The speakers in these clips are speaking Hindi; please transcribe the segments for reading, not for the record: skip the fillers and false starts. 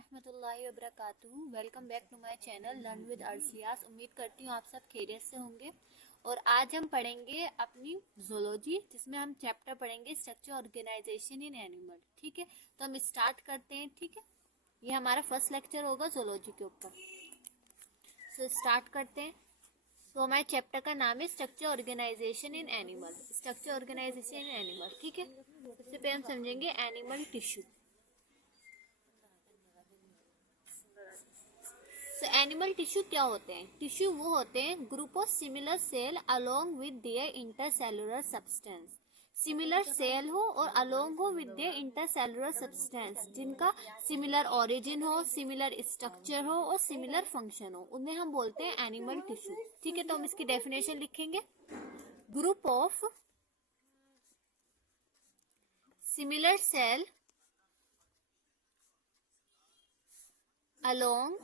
रहमतुल्लाहि व बरकातुहू। Welcome back to my channel learn with अर्सियास। उम्मीद करती हूँ आप सब खैरियत से होंगे। और आज हम पढ़ेंगे अपनी ज़ूलॉजी, जिसमें हम चैप्टर पढ़ेंगे स्ट्रक्चर ऑर्गेनाइजेशन इन एनिमल। ठीक है, तो हम स्टार्ट करते हैं। ठीक है, ये हमारा फर्स्ट लेक्चर होगा ज़ूलॉजी के ऊपर। सो स्टार्ट करते हैं। तो हमारे चैप्टर का नाम है structure organisation in animal. Structure organisation in animal. ठीक है, सबसे पहले हम समझेंगे एनिमल टिश्यू। तो एनिमल टिश्यू क्या होते हैं? टिश्यू वो होते हैं group of similar cell along with their intercellular substance. Similar cell हो और अलोंग हो विद देयर इंटरसेलुलर सब्सटेंस, जिनका सिमिलर ओरिजिन हो, सिमिलर स्ट्रक्चर हो और सिमिलर फंक्शन हो, उन्हें हम बोलते हैं एनिमल टिश्यू। ठीक है, तो हम इसकी डेफिनेशन लिखेंगे। Group of similar cell along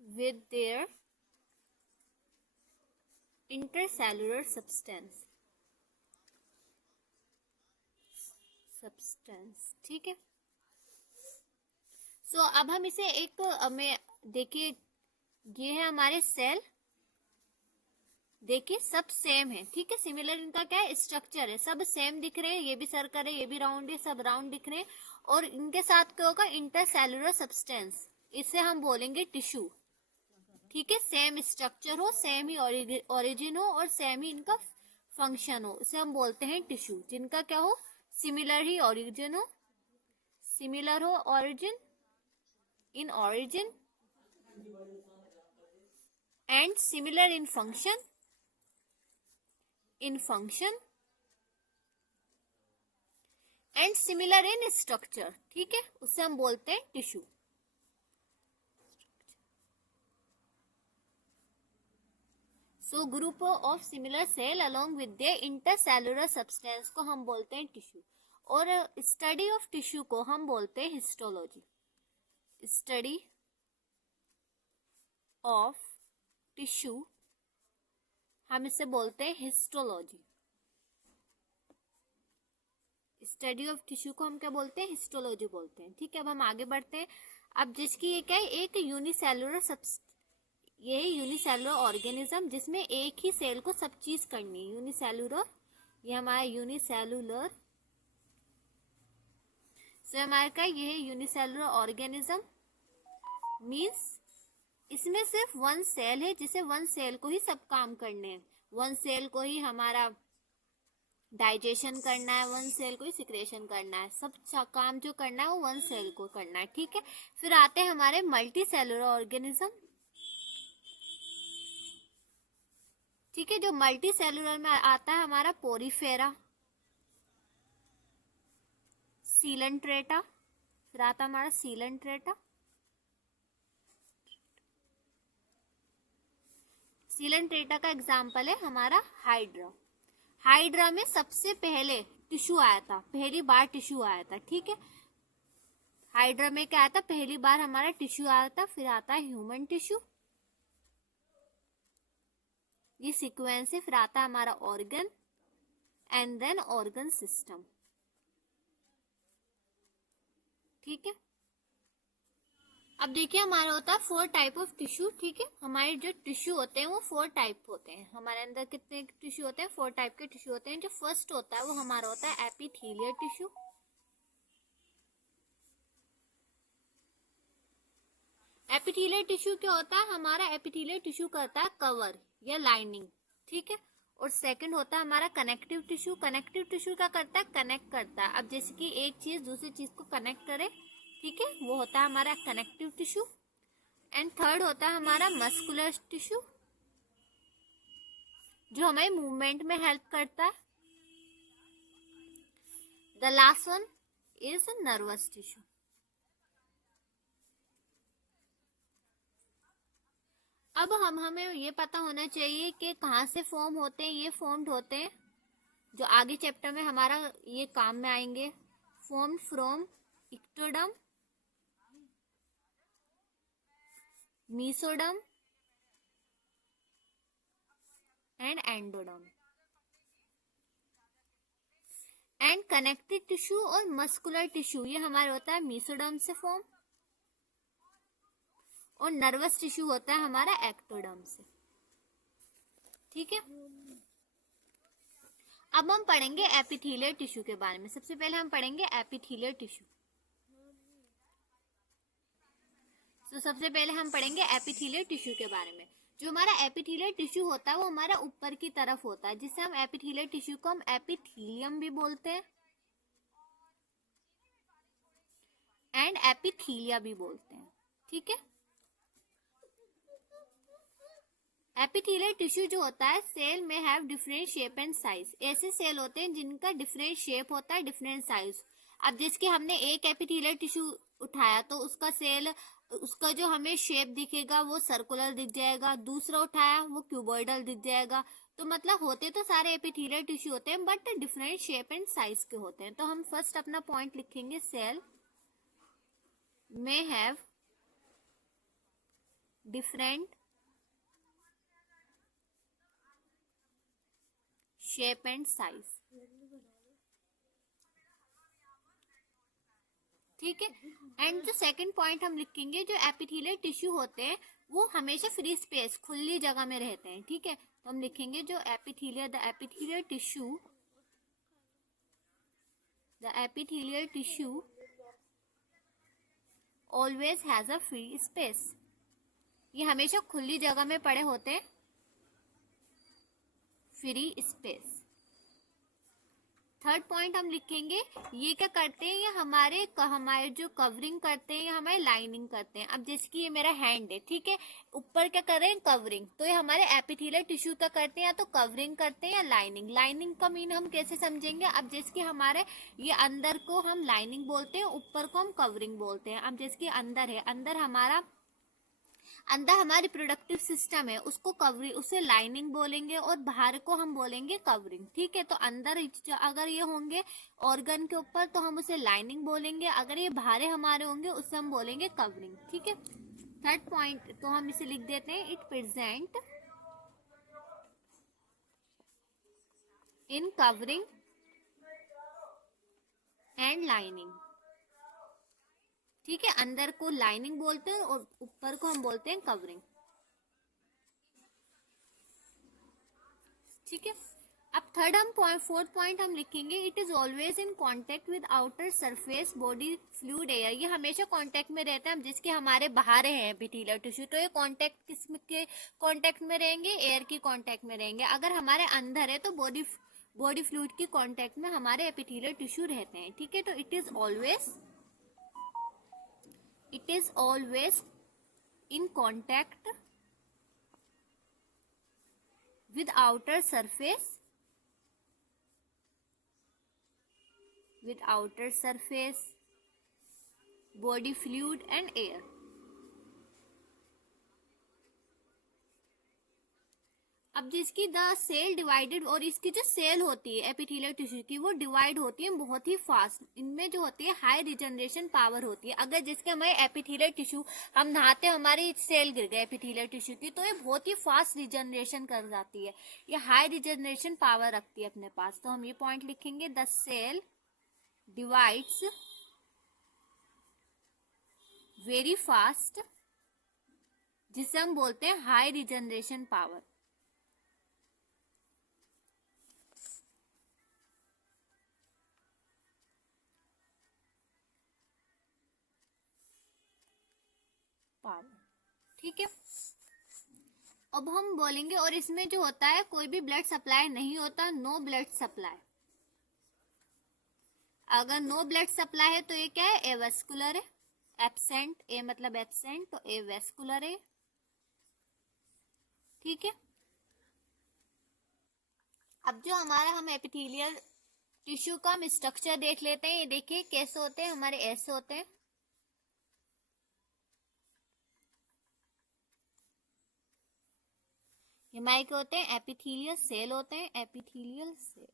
with their intercellular substance। ठीक है, सो अब हम इसे एक में देखिए, ये है हमारे सेल। देखिए सब सेम है। ठीक है, सिमिलर इनका क्या है, स्ट्रक्चर है, सब सेम दिख रहे हैं। ये भी सर्कल है, ये भी राउंड है, सब राउंड दिख रहे हैं। और इनके साथ क्या होगा, इंटरसेलुलर सब्सटेंस, इसे हम बोलेंगे टिश्यू। ठीक है, सेम स्ट्रक्चर हो, सेम ही ओरिजिन हो और सेम ही इनका फंक्शन हो, इसे हम बोलते हैं टिश्यू। जिनका क्या हो, सिमिलर ही ओरिजिन हो, सिमिलर हो origin in origin and similar in function and similar in structure. ठीक है, उसे हम बोलते हैं tissue. So group of similar cell along with their intercellular substance को हम बोलते हैं टिश्यू। और स्टडी ऑफ टिश्यू को हम बोलते हैं हिस्टोलॉजी। स्टडी ऑफ टिश्यू हम इसे बोलते हैं हिस्टोलॉजी। स्टडी ऑफ टिश्यू को हम क्या बोलते हैं, हिस्टोलॉजी बोलते हैं। ठीक है, अब हम आगे बढ़ते हैं। अब जिसकी ये क्या है, एक यूनिसेलुलर ये यूनिसेलुलर ऑर्गेनिज्म, जिसमें एक ही सेल को सब चीज करनी है। यूनिसेलुलर, ये हमारा यूनिसेलुलर से हमारा क्या, ये है यूनिसेलुलर ऑर्गेनिज्म। मीन्स इसमें सिर्फ वन सेल है, जिसे वन सेल को ही सब काम करने हैं। वन सेल को ही हमारा डाइजेशन करना है, वन सेल को ही सिक्रेशन करना है, सब काम जो करना है वो वन सेल को करना है। ठीक है, फिर आते हैं हमारे मल्टी सेलुलर ऑर्गेनिज्म। ठीक है, जो मल्टी सेलुलर में आता है हमारा पोरीफेरा, सीलेंट्रेटा, फिर आता है हमारा सीलेंट्रेटा। सीलेंट्रेटा का एग्जाम्पल है हमारा हाइड्रा। हाइड्रा में सबसे पहले टिश्यू आया था, पहली बार टिश्यू आया था। ठीक है, हाइड्रा में क्या आया था, पहली बार हमारा टिश्यू आया था। फिर आता है ह्यूमन टिश्यू, ये सीक्वेंस है। फिर आता है हमारा organ and then organ system. ठीक है, अब देखिए हमारा होता है 4 टाइप ऑफ टिश्यू। ठीक है, हमारे जो टिश्यू होते हैं वो 4 टाइप होते हैं। हमारे अंदर कितने टिश्यू होते हैं, 4 टाइप के टिश्यू होते हैं। जो फर्स्ट होता है वो हमारा होता है एपिथेलियल टिश्यू। एपिथेलियल टिश्यू क्या होता है, हमारा एपिथेलियल टिश्यू करता है कवर या लाइनिंग। ठीक है, और सेकंड होता है हमारा कनेक्टिव टिश्यू। कनेक्टिव टिश्यू क्या करता है, कनेक्ट करता है। अब जैसे कि एक चीज दूसरी चीज को कनेक्ट करे, ठीक है, वो होता है हमारा कनेक्टिव टिश्यू। एंड थर्ड होता है हमारा मस्कुलर टिश्यू, जो हमें मूवमेंट में हेल्प करता है। The last one is nervous tissue. अब हमें ये पता होना चाहिए कि कहाँ से फॉर्म होते हैं। ये फॉर्म्ड होते हैं, जो आगे चैप्टर में हमारा ये काम में आएंगे। Formed from ectoderm, mesoderm and endoderm. And connective tissue और मस्कुलर टिश्यू ये हमारे होता है मेसोडर्म से फॉर्म, और नर्वस टिश्यू होता है हमारा एक्टोडर्म से। ठीक है, अब हम पढ़ेंगे एपिथेलियल टिश्यू के बारे में। सबसे पहले हम पढ़ेंगे एपिथेलियल टिश्यू। तो सबसे पहले हम पढ़ेंगे एपिथेलियल टिश्यू के बारे में। जो हमारा एपिथेलियल टिश्यू होता है वो हमारा ऊपर की तरफ होता है, जिससे हम एपिथेलियल टिश्यू को हम एपिथेलियम भी बोलते हैं एंड एपिथेलिया भी बोलते हैं। ठीक है, एपिथेलियल टिश्यू जो होता है, सेल में have different shape and size. ऐसे सेल होते हैं जिनका डिफरेंट शेप होता है, डिफरेंट साइज। अब जिसके हमने एक एपिथेलियल टिश्यू उठाया तो उसका सेल, उसका जो हमें शेप दिखेगा वो सर्कुलर दिख जाएगा, दूसरा उठाया वो क्यूबॉइडल दिख जाएगा। तो मतलब होते तो सारे एपिथेलियल टिश्यू होते हैं but different shape and size के होते हैं। तो हम फर्स्ट अपना पॉइंट लिखेंगे, सेल में have different shape and size. ठीक है, एंड जो सेकंड पॉइंट हम लिखेंगे, जो एपिथेलियल टिश्यू होते हैं वो हमेशा फ्री स्पेस, खुली जगह में रहते हैं। ठीक है, तो हम लिखेंगे जो epithelial, the epithelial tissue always has a free space. ये हमेशा खुली जगह में पड़े होते हैं, फ्री स्पेस। थर्ड पॉइंट हम लिखेंगे, ये क्या करते हैं, ये हमारे जो कवरिंग करते हैं, ये हमारे लाइनिंग करते हैं। अब जैसे कि ये मेरा हैंड है, ठीक है, ऊपर क्या कर रहे हैं, कवरिंग। तो ये हमारे एपिथेलियल टिश्यू क्या करते हैं, या तो कवरिंग करते हैं या लाइनिंग। लाइनिंग का मीन हम कैसे समझेंगे, अब जैसे कि हमारे ये अंदर को हम लाइनिंग बोलते हैं, ऊपर को हम कवरिंग बोलते हैं। अब जैसे कि अंदर है, अंदर हमारा रिप्रोडक्टिव सिस्टम है, उसको कवरिंग, उसे लाइनिंग बोलेंगे, और बाहर को हम बोलेंगे कवरिंग। ठीक है, तो अंदर अगर ये होंगे ऑर्गन के ऊपर तो हम उसे लाइनिंग बोलेंगे, अगर ये बाहर हमारे होंगे उससे हम बोलेंगे कवरिंग। ठीक है, थर्ड पॉइंट तो हम इसे लिख देते हैं, it present in covering and lining. ठीक है, अंदर को लाइनिंग बोलते हैं और ऊपर को हम बोलते हैं कवरिंग। ठीक है, अब फोर्थ पॉइंट हम लिखेंगे, it is always in contact with outer surface body fluid air. ये हमेशा कांटेक्ट में रहता है, जिसके हमारे बाहर है एपिथेलियल टिश्यू, तो ये कांटेक्ट किसम के कांटेक्ट में रहेंगे, एयर की कांटेक्ट में रहेंगे। अगर हमारे अंदर है तो बॉडी फ्लूइड की कांटेक्ट में हमारे एपिथेलियल टिश्यू रहते हैं। ठीक है, तो it is always in contact with outer surface body fluid and air। अब जिसकी द सेल डिवाइडेड, और इसकी जो सेल होती है एपिथेलियल टिश्यू की, वो डिवाइड होती है बहुत ही फास्ट। इनमें जो होती है हाई रिजनरेशन पावर होती है। अगर जिसके हमारे एपिथेलियल टिश्यू, हम नहाते हैं, हमारी सेल गिर गए एपिथेलियल टिश्यू की, तो ये बहुत ही फास्ट रिजनरेशन कर जाती है, ये हाई रिजनरेशन पावर रखती है अपने पास। तो हम ये पॉइंट लिखेंगे, the cell divides very fast, जिसे हम बोलते हैं हाई रिजनरेशन पावर। ठीक है, अब हम बोलेंगे, और इसमें जो होता है कोई भी ब्लड सप्लाई नहीं होता, नो ब्लड सप्लाई। अगर नो ब्लड सप्लाई है तो ये क्या है, एवेस्कुलर है। एब्सेंट, ए मतलब एब्सेंट, तो एवेस्कुलर है। ठीक है, अब जो हमारा हम एपिथेलियल टिश्यू का हम स्ट्रक्चर देख लेते हैं। ये देखिए कैसे होते हैं हमारे, ऐसे होते हैं। ये हमारे क्या होते हैं, एपिथेलियल सेल होते हैं, एपिथेलियल सेल।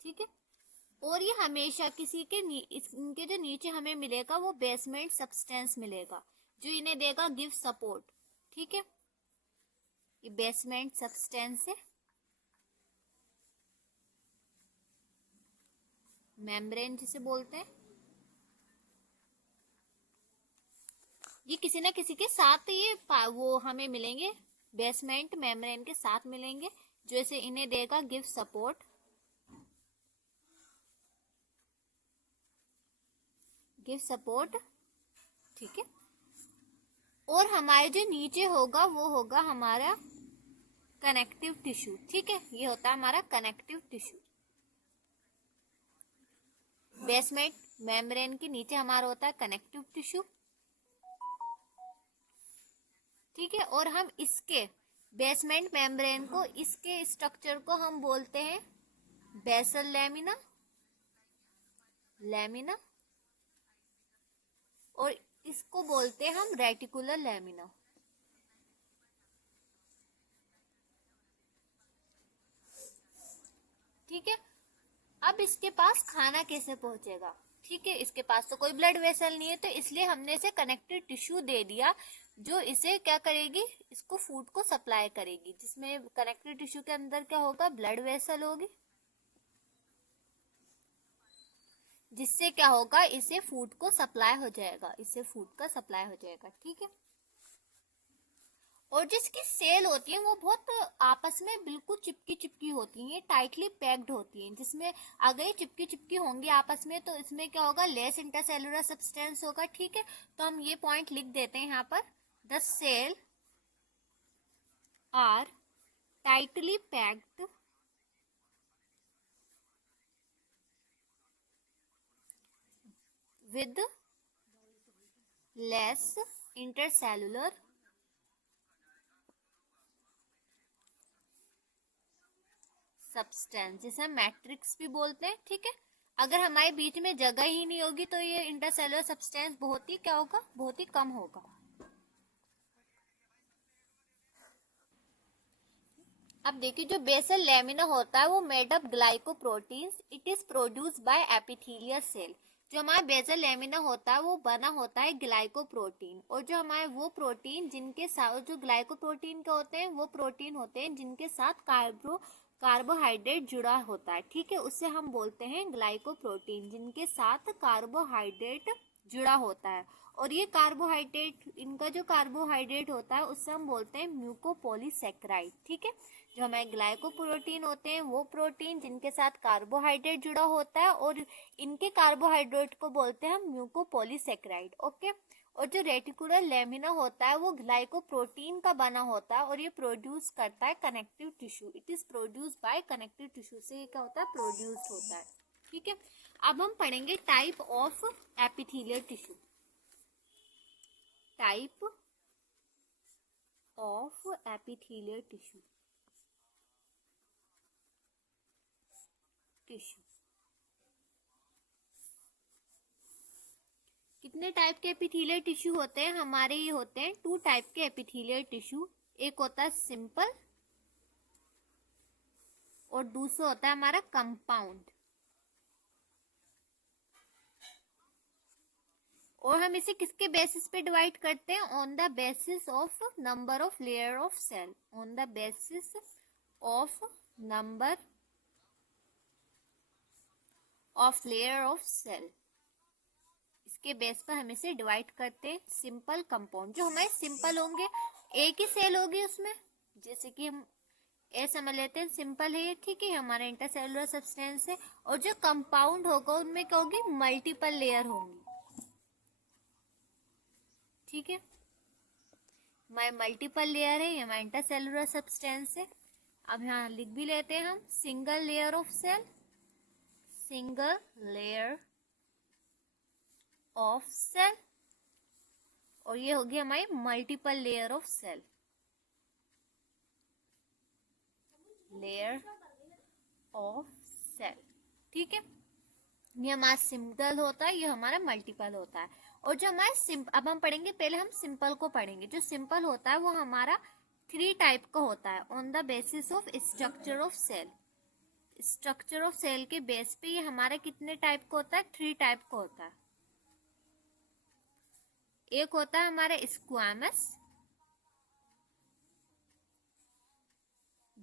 ठीक है, और ये हमेशा किसी के इनके जो नीचे हमें मिलेगा वो बेसमेंट सब्सटेंस मिलेगा, जो इन्हें देगा गिव सपोर्ट। ठीक है, ये बेसमेंट सब्सटेंस है, मेम्ब्रेन जिसे बोलते हैं। ये किसी ना किसी के साथ ये वो हमें मिलेंगे, बेसमेंट मेम्ब्रेन के साथ मिलेंगे, जो इसे इन्हें देगा गिव सपोर्ट, गिव सपोर्ट, ठीक है। और हमारे जो नीचे होगा वो होगा हमारा कनेक्टिव टिश्यू, ठीक है। ये होता है हमारा कनेक्टिव टिश्यू। बेसमेंट मेम्ब्रेन के नीचे हमारा होता है कनेक्टिव टिश्यू, ठीक है। और हम इसके बेसमेंट मेम्ब्रेन को, इसके स्ट्रक्चर को हम बोलते हैं बेसल लैमिना, लैमिना, और इसको बोलते हैं हम रेटिकुलर लैमिना। ठीक है। अब इसके पास खाना कैसे पहुंचेगा, ठीक है। इसके पास तो कोई ब्लड वेसल नहीं है, तो इसलिए हमने इसे कनेक्टिव टिश्यू दे दिया, जो इसे क्या करेगी, इसको फूड को सप्लाई करेगी, जिसमें कनेक्टिव टिश्यू के अंदर क्या होगा, ब्लड वेसल होगी, जिससे क्या होगा, इसे फूड को सप्लाई हो जाएगा, इसे फूड का सप्लाई हो जाएगा, ठीक है। और जिसकी सेल होती है वो बहुत आपस में बिल्कुल चिपकी चिपकी होती हैं, टाइटली पैक्ड होती हैं, जिसमें अगर ये चिपकी चिपकी होंगी आपस में तो इसमें क्या होगा, लेस इंटरसेलुलर सब्सटेंस होगा, ठीक है। तो हम ये पॉइंट लिख देते हैं यहाँ पर, the cell are tightly packed with less intercellular substance, जिसे हम मैट्रिक्स भी बोलते हैं, ठीक है। अगर हमारे बीच में जगह ही नहीं होगी तो ये इंटरसेलुलर सब्सटेंस बहुत ही क्या होगा, बहुत ही कम होगा। अब देखिए, जो बेसल लैमिना होता है वो made up glycoproteins, it is produced by epithelial cell. जो हमारा बेसल लैमिना होता है वो बना होता है ग्लाइकोप्रोटीन, और जो हमारे वो प्रोटीन जिनके साथ, जो ग्लाइकोप्रोटीन के होते हैं वो प्रोटीन होते हैं जिनके साथ कार्बोहाइड्रेट जुड़ा होता है, ठीक है। उससे हम बोलते हैं ग्लाइकोप्रोटीन, जिनके साथ कार्बोहाइड्रेट जुड़ा होता है। और ये कार्बोहाइड्रेट, इनका जो कार्बोहाइड्रेट होता है उससे हम बोलते हैं म्यूकोपॉलीसैकेराइड, ठीक है। जो हमारे ग्लाइकोप्रोटीन होते हैं वो प्रोटीन जिनके साथ कार्बोहाइड्रेट जुड़ा होता है, और इनके कार्बोहाइड्रेट को बोलते हैं हम म्यूकोपॉलीसैकेराइड, ओके। और जो रेटिकुलर लैमिना होता है वो ग्लाइकोप्रोटीन का बना होता है, और ये प्रोड्यूस करता है connective tissue, it is produced bye connective tissue, से ये क्या होता है, प्रोड्यूस्ड होता है, ठीक है। अब हम पढ़ेंगे type of epithelial tissue, type of epithelial tissue, tissue कितने टाइप के एपिथेलियल टिश्यू होते हैं हमारे, ये होते हैं 2 टाइप के एपिथेलियल टिश्यू। एक होता है सिंपल और दूसरा होता है हमारा कंपाउंड। और हम इसे किसके बेसिस पे डिवाइड करते हैं, on the basis of number of layer of cell, on the basis of number of layer of cell, इसके बेस पर हम इसे डिवाइड करते हैं सिंपल कंपाउंड। जो हमारे सिंपल होंगे, एक ही सेल होगी उसमें, जैसे कि हम ए समझ लेते हैं, सिंपल है, ठीक है, हमारा इंटरसेलुलर सब्सटेंस है। और जो कंपाउंड होगा उनमें क्या होगी, मल्टीपल लेयर होंगी, ठीक है। हमारे मल्टीपल लेयर है, हमारा इंटरसेलुलर सब्सटेंस है। अब यहाँ लिख भी लेते हैं हम, single layer of cell, single layer of cell, और ये होगी हमारी multiple layer of cell, layer of cell, ठीक है। ये हमारा सिंगल होता है, ये हमारा मल्टीपल होता है। और जो हमारे अब हम पढ़ेंगे, पहले हम सिंपल को पढ़ेंगे। जो सिंपल होता है वो हमारा 3 टाइप का होता है, on the basis of structure of cell, structure of cell के बेस पे ये हमारा कितने टाइप का होता है, 3 टाइप का होता है। एक होता है हमारा स्क्वामस,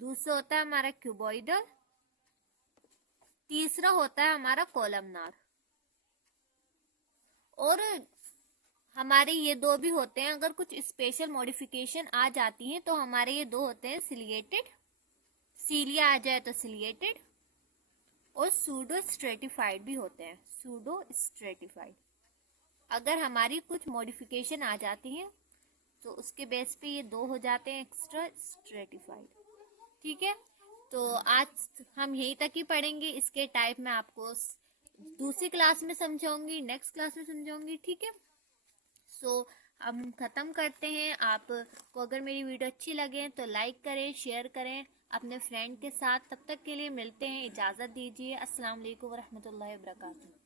दूसरा होता है हमारा क्यूबॉइडल, तीसरा होता है हमारा कॉलमनार। और हमारे ये दो भी होते हैं, अगर कुछ स्पेशल मॉडिफिकेशन आ जाती है तो हमारे ये दो होते हैं सिलिएटेड, सीलिया आ जाए तो सिलिएटेड, और सूडो स्ट्रेटिफाइड भी होते हैं, सूडो स्ट्रेटिफाइड। अगर हमारी कुछ मॉडिफिकेशन आ जाती है तो उसके बेस पे ये दो हो जाते हैं एक्स्ट्रा स्ट्रेटिफाइड। ठीक है, तो आज हम यही तक ही पढ़ेंगे। इसके टाइप में आपको दूसरी क्लास में समझाऊंगी, नेक्स्ट क्लास में समझाऊंगी। ठीक है, सो हम खत्म करते हैं। आपको अगर मेरी वीडियो अच्छी लगे तो लाइक करें, शेयर करें अपने फ्रेंड के साथ। तब तक के लिए मिलते हैं, इजाज़त दीजिए। अस्सलाम वालेकुम रहमतुल्लाहि व बरकातहू।